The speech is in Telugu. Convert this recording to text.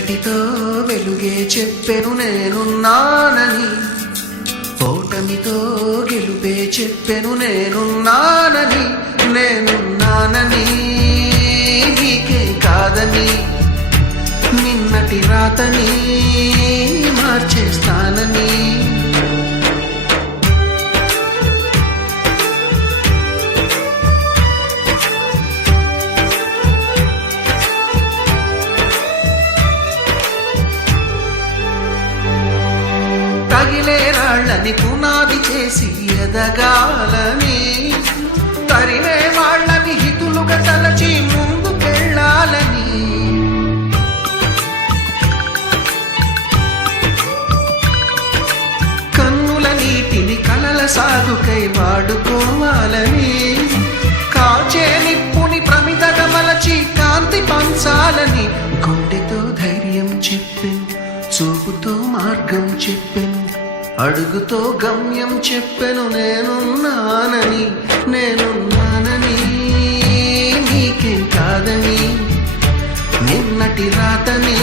చీకటితో వెలుగే చెప్పెను నేనున్నానని, ఓటమితో గెలుపే చెప్పెను నేనున్నానని. నేనున్నానని నీకే కాదని, నిన్నటి రాతని మార్చేస్తానని. తగిలే రాళ్ళని పునాది చేసి ఎదగాలని, తరిమే వాళ్ళని హితులుగా తలచి ముందుకెళ్ళాలని. కన్నుల నీటిని కలల సాగుకై వాడుకోవాలని, కాచే నిప్పుని ప్రమిదగా మలచి కాంతి పంచాలని. గుండెతో ధైర్యం చెప్పెను, చూపుతో మార్గం చెప్పెను, అడుగుతో గమ్యం చెప్పెను నేనున్నానని. నేనున్నానని నీకేం కాదని, నిన్నటి రాతని